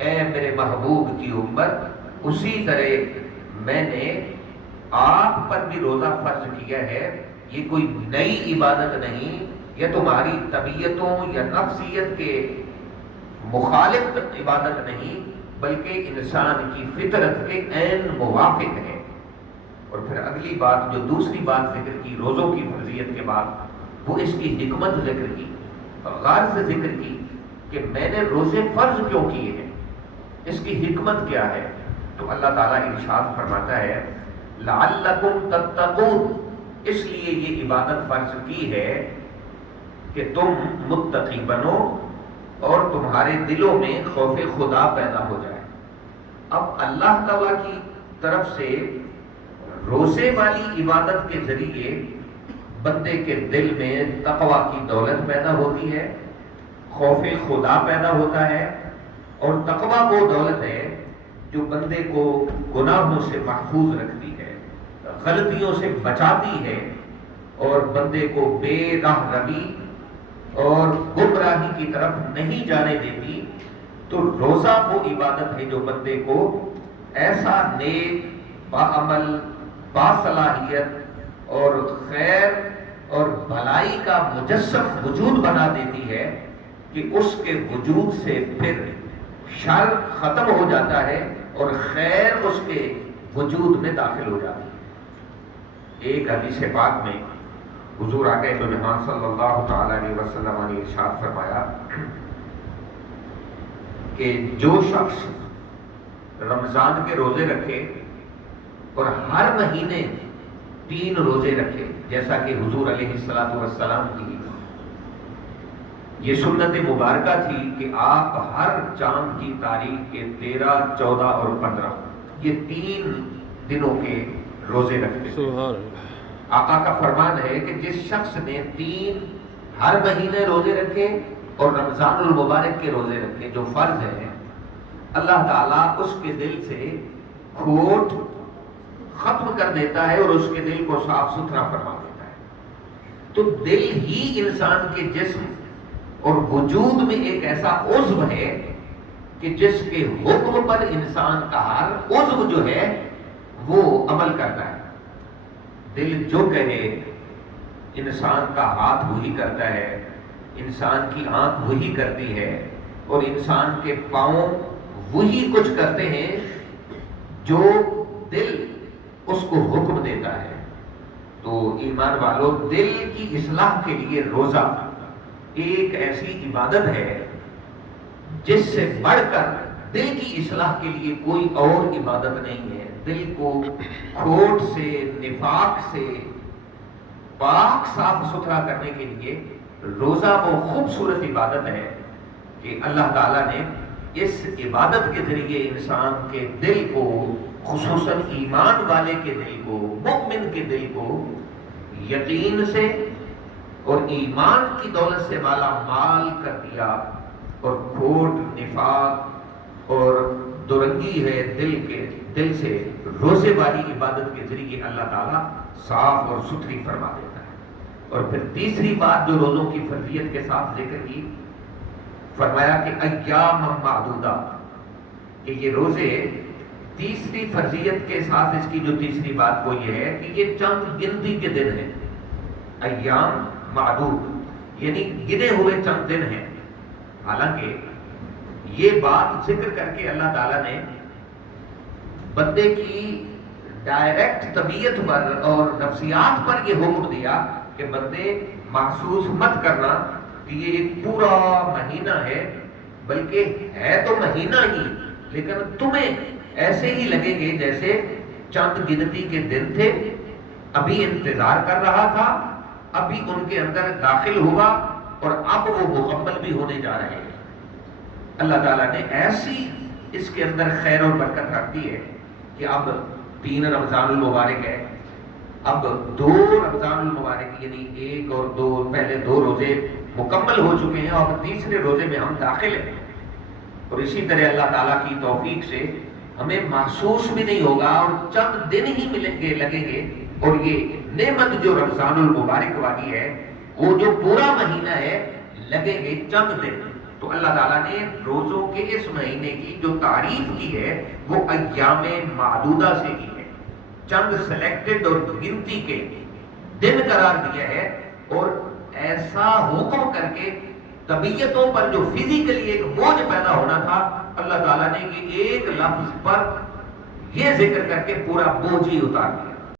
اے میرے محبوب کی امت، اسی طرح میں نے آپ پر بھی روزہ فرض کیا ہے۔ یہ کوئی نئی عبادت نہیں، یہ تمہاری طبیعتوں یا نفسیت کے مخالف عبادت نہیں، بلکہ انسان کی فطرت کے عین موافق ہے۔ اور پھر اگلی بات، جو دوسری بات ذکر کی روزوں کی فرضیت کے بعد، وہ اس کی حکمت ذکر کی، غرض ذکر کی کہ میں نے روزے فرض کیوں کیے ہیں، اس کی حکمت کیا ہے۔ تو اللہ تعالیٰ ارشاد فرماتا ہے لعلکم تتقون، اس لیے یہ عبادت فرض کی ہے کہ تم متقی بنو اور تمہارے دلوں میں خوف خدا پیدا ہو جائے۔ اب اللہ تعالیٰ کی طرف سے روزے والی عبادت کے ذریعے بندے کے دل میں تقوی کی دولت پیدا ہوتی ہے، خوف خدا پیدا ہوتا ہے، اور تقوی وہ دولت ہے جو بندے کو گناہوں سے محفوظ رکھتی ہے، غلطیوں سے بچاتی ہے، اور بندے کو بے راہ روی اور گمراہی کی طرف نہیں جانے دیتی۔ تو روزہ وہ عبادت ہے جو بندے کو ایسا نیک، باعمل، باصلاحیت اور خیر اور بھلائی کا مجسم وجود بنا دیتی ہے کہ اس کے وجود سے پھر شر ختم ہو جاتا ہے اور خیر اس کے وجود میں داخل ہو جاتی ہے۔ ایک حدیث پاک میں حضور آقا دو جہان صلی اللہ تعالی علیہ وسلم نے ارشاد فرمایا کہ جو شخص رمضان کے روزے رکھے اور ہر مہینے 3 روزے رکھے، جیسا کہ حضور علیہ السلام کی یہ سنت مبارکہ تھی کہ آپ ہر چاند کی تاریخ کے 13، 14 اور 15 یہ 3 دنوں کے روزے رکھتے تھے۔ آقا کا فرمان ہے کہ جس شخص نے 3 ہر مہینے روزے رکھے اور رمضان المبارک کے روزے رکھے جو فرض ہے، اللہ تعالیٰ اس کے دل سے کھوٹ ختم کر دیتا ہے اور اس کے دل کو صاف ستھرا فرما دیتا ہے۔ تو دل ہی انسان کے جسم اور وجود میں ایک ایسا عضو ہے کہ جس کے حکم پر انسان کا ہر عضو جو ہے وہ عمل کرتا ہے۔ دل جو کہے انسان کا ہاتھ وہی کرتا ہے، انسان کی آنکھ وہی کرتی ہے، اور انسان کے پاؤں وہی کچھ کرتے ہیں جو دل اس کو حکم دیتا ہے۔ تو ایمان والو، دل کی اصلاح کے لیے روزہ ایک ایسی عبادت ہے جس سے بڑھ کر دل کی اصلاح کے لیے کوئی اور عبادت نہیں ہے۔ دل کو کھوٹ سے، نفاق سے پاک صاف ستھرا کرنے کے لیے روزہ وہ خوبصورت عبادت ہے کہ اللہ تعالیٰ نے اس عبادت کے ذریعے انسان کے دل کو، خصوصاً ایمان والے کے دل کو، مومن کے دل کو یقین سے اور ایمان کی دولت سے مالا مال کر دیا، اور کھوٹ، نفاق اور درنگی ہے دل سے روزے والی عبادت کے ذریعے اللہ تعالیٰ صاف اور ستھری فرما دیتا ہے۔ اور پھر تیسری بات جو روزوں کی فرضیت کے ساتھ ذکر کی، فرمایا کہ ایام معدودات، کہ یہ روزے تیسری فرضیت کے ساتھ اس کی جو تیسری بات وہ یہ ہے کہ یہ چند گنتی کے دن ہیں۔ ایام معدود یعنی گنے ہوئے چند دن ہیں۔ حالانکہ یہ بات ذکر کر کے اللہ تعالیٰ نے بندے کی ڈائریکٹ طبیعت پر اور نفسیات پر یہ حکم دیا کہ بندے محسوس مت کرنا کہ یہ ایک پورا مہینہ ہے، بلکہ ہے تو مہینہ ہی، لیکن تمہیں ایسے ہی لگیں گے جیسے چند گنتی کے دن تھے، ابھی انتظار کر رہا تھا، ابھی ان کے اندر داخل ہوا اور اب وہ مکمل بھی ہونے جا رہے ہیں۔ اللہ تعالیٰ نے ایسی اس کے اندر خیر اور برکت رکھ دی ہے کہ اب 3 رمضان المبارک ہے، اب 2 رمضان المبارک یعنی 1 اور 2 پہلے 2 روزے مکمل ہو چکے ہیں اور تیسرے روزے میں ہم داخل ہیں، اور اسی طرح اللہ تعالیٰ کی توفیق سے ہمیں محسوس بھی نہیں ہوگا اور چند دن ہی لگیں گے، اور یہ نعمت جو رمضان المبارک والی ہے وہ جو پورا مہینہ ہے لگیں گے چند دن۔ تو اللہ تعالیٰ نے روزوں کے اس مہینے کی جو تعریف کی ہے وہ ایام معدودہ سے کی ہے، چند سلیکٹڈ اور گنتی کے دن قرار دیا ہے، اور ایسا حکم کر کے طبیعتوں پر جو فزیکلی ایک بوجھ پیدا ہونا تھا، اللہ تعالیٰ نے یہ ایک لفظ پر یہ ذکر کر کے پورا بوجھ ہی اتار دیا۔